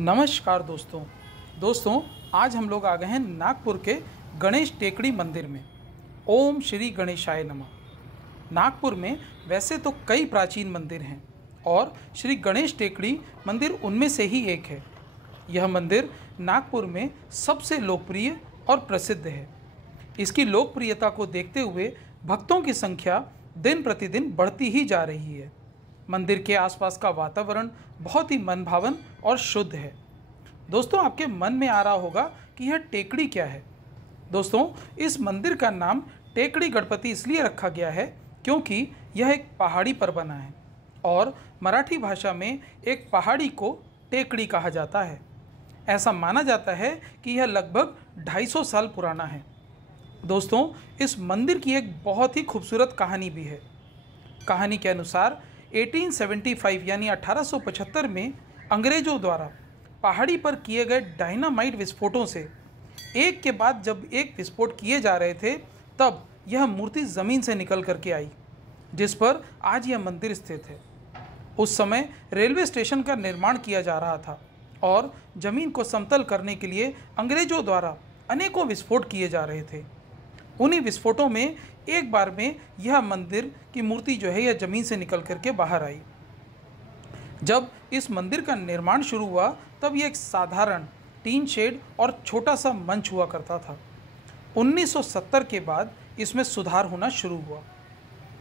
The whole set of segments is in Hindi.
नमस्कार दोस्तों आज हम लोग आ गए हैं नागपुर के गणेश टेकड़ी मंदिर में। ओम श्री गणेशाय नमः। नागपुर में वैसे तो कई प्राचीन मंदिर हैं और श्री गणेश टेकड़ी मंदिर उनमें से ही एक है। यह मंदिर नागपुर में सबसे लोकप्रिय और प्रसिद्ध है। इसकी लोकप्रियता को देखते हुए भक्तों की संख्या दिन प्रतिदिन बढ़ती ही जा रही है। मंदिर के आसपास का वातावरण बहुत ही मनभावन और शुद्ध है। दोस्तों, आपके मन में आ रहा होगा कि यह टेकड़ी क्या है। दोस्तों, इस मंदिर का नाम टेकड़ी गणपति इसलिए रखा गया है क्योंकि यह एक पहाड़ी पर बना है और मराठी भाषा में एक पहाड़ी को टेकड़ी कहा जाता है। ऐसा माना जाता है कि यह लगभग 250 साल पुराना है। दोस्तों, इस मंदिर की एक बहुत ही खूबसूरत कहानी भी है। कहानी के अनुसार 1875 यानी 1875 में अंग्रेजों द्वारा पहाड़ी पर किए गए डायनामाइट विस्फोटों से एक के बाद जब एक विस्फोट किए जा रहे थे, तब यह मूर्ति ज़मीन से निकल करके आई, जिस पर आज यह मंदिर स्थित है। उस समय रेलवे स्टेशन का निर्माण किया जा रहा था और ज़मीन को समतल करने के लिए अंग्रेजों द्वारा अनेकों विस्फोट किए जा रहे थे। उन्हीं विस्फोटों में एक बार में यह मंदिर की मूर्ति जो है यह ज़मीन से निकल करके बाहर आई। जब इस मंदिर का निर्माण शुरू हुआ तब यह एक साधारण टीन शेड और छोटा सा मंच हुआ करता था। 1970 के बाद इसमें सुधार होना शुरू हुआ।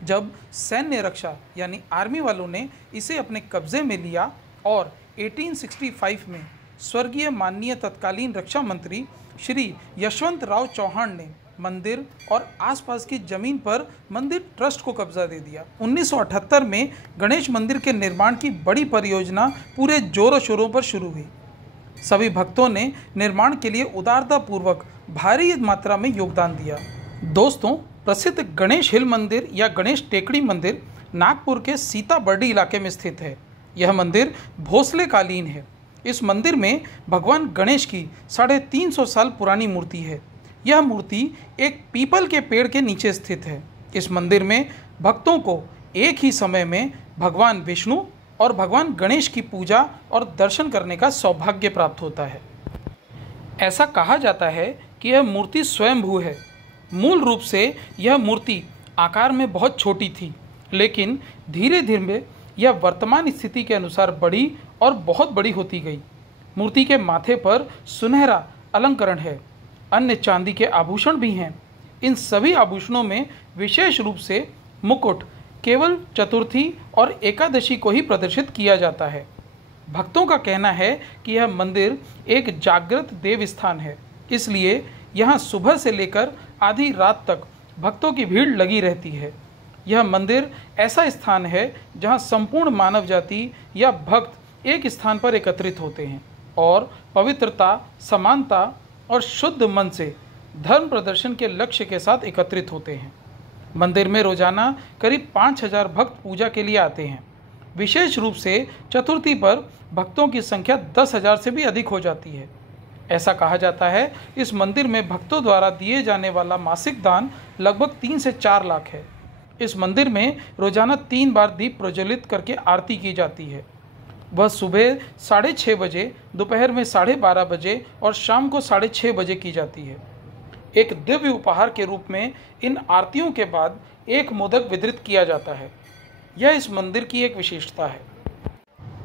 जब सैन्य रक्षा यानी आर्मी वालों ने इसे अपने कब्जे में लिया और 1865 में स्वर्गीय माननीय तत्कालीन रक्षा मंत्री श्री यशवंत राव चौहान ने मंदिर और आसपास की जमीन पर मंदिर ट्रस्ट को कब्जा दे दिया। 1978 में गणेश मंदिर के निर्माण की बड़ी परियोजना पूरे जोरों शोरों पर शुरू हुई। सभी भक्तों ने निर्माण के लिए उदारतापूर्वक भारी मात्रा में योगदान दिया। दोस्तों, प्रसिद्ध गणेश हिल मंदिर या गणेश टेकड़ी मंदिर नागपुर के सीताबर्डी इलाके में स्थित है। यह मंदिर भोसले कालीन है। इस मंदिर में भगवान गणेश की 350 साल पुरानी मूर्ति है। यह मूर्ति एक पीपल के पेड़ के नीचे स्थित है। इस मंदिर में भक्तों को एक ही समय में भगवान विष्णु और भगवान गणेश की पूजा और दर्शन करने का सौभाग्य प्राप्त होता है। ऐसा कहा जाता है कि यह मूर्ति स्वयंभू है। मूल रूप से यह मूर्ति आकार में बहुत छोटी थी, लेकिन धीरे धीरे यह वर्तमान स्थिति के अनुसार बड़ी और बहुत बड़ी होती गई। मूर्ति के माथे पर सुनहरा अलंकरण है। अन्य चांदी के आभूषण भी हैं। इन सभी आभूषणों में विशेष रूप से मुकुट केवल चतुर्थी और एकादशी को ही प्रदर्शित किया जाता है। भक्तों का कहना है कि यह मंदिर एक जागृत देव स्थान है, इसलिए यहाँ सुबह से लेकर आधी रात तक भक्तों की भीड़ लगी रहती है। यह मंदिर ऐसा स्थान है जहाँ संपूर्ण मानव जाति या भक्त एक स्थान पर एकत्रित होते हैं और पवित्रता, समानता और शुद्ध मन से धर्म प्रदर्शन के लक्ष्य के साथ एकत्रित होते हैं। मंदिर में रोजाना करीब 5000 भक्त पूजा के लिए आते हैं। विशेष रूप से चतुर्थी पर भक्तों की संख्या 10,000 से भी अधिक हो जाती है। ऐसा कहा जाता है इस मंदिर में भक्तों द्वारा दिए जाने वाला मासिक दान लगभग 3 से 4 लाख है। इस मंदिर में रोजाना 3 बार दीप प्रज्वलित करके आरती की जाती है। वह सुबह 6:30 बजे, दोपहर में 12:30 बजे और शाम को 6:30 बजे की जाती है। एक दिव्य उपहार के रूप में इन आरतियों के बाद एक मोदक वितरित किया जाता है। यह इस मंदिर की एक विशेषता है।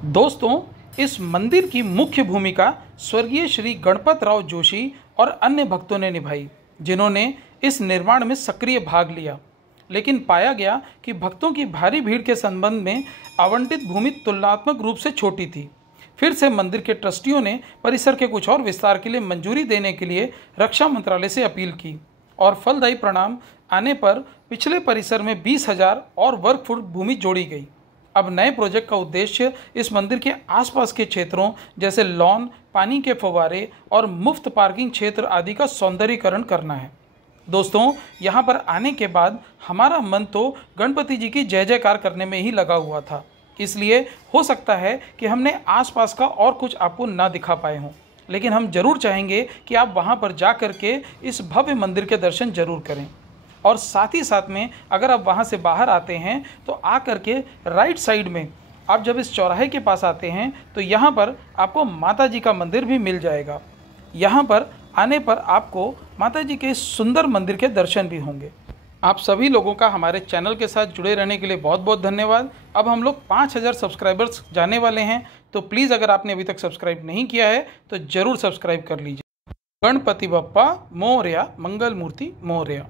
दोस्तों, इस मंदिर की मुख्य भूमिका स्वर्गीय श्री गणपत राव जोशी और अन्य भक्तों ने निभाई, जिन्होंने इस निर्माण में सक्रिय भाग लिया। लेकिन पाया गया कि भक्तों की भारी भीड़ के संबंध में आवंटित भूमि तुलनात्मक रूप से छोटी थी। फिर से मंदिर के ट्रस्टियों ने परिसर के कुछ और विस्तार के लिए मंजूरी देने के लिए रक्षा मंत्रालय से अपील की और फलदायी परिणाम आने पर पिछले परिसर में 20,000 और वर्ग फुट भूमि जोड़ी गई। अब नए प्रोजेक्ट का उद्देश्य इस मंदिर के आसपास के क्षेत्रों जैसे लॉन, पानी के फव्वारे और मुफ्त पार्किंग क्षेत्र आदि का सौंदर्यीकरण करना है। दोस्तों, यहाँ पर आने के बाद हमारा मन तो गणपति जी की जय जयकार करने में ही लगा हुआ था। इसलिए हो सकता है कि हमने आसपास का और कुछ आपको ना दिखा पाए हों, लेकिन हम जरूर चाहेंगे कि आप वहाँ पर जा कर के इस भव्य मंदिर के दर्शन जरूर करें। और साथ ही साथ में अगर आप वहाँ से बाहर आते हैं तो आ कर के राइट साइड में आप जब इस चौराहे के पास आते हैं तो यहाँ पर आपको माता जी का मंदिर भी मिल जाएगा। यहाँ पर आने पर आपको माता जी के इस सुंदर मंदिर के दर्शन भी होंगे। आप सभी लोगों का हमारे चैनल के साथ जुड़े रहने के लिए बहुत बहुत धन्यवाद। अब हम लोग 5000 सब्सक्राइबर्स जाने वाले हैं, तो प्लीज़ अगर आपने अभी तक सब्सक्राइब नहीं किया है तो ज़रूर सब्सक्राइब कर लीजिए। गणपति बप्पा मोरया, मंगल मूर्ति मोरया।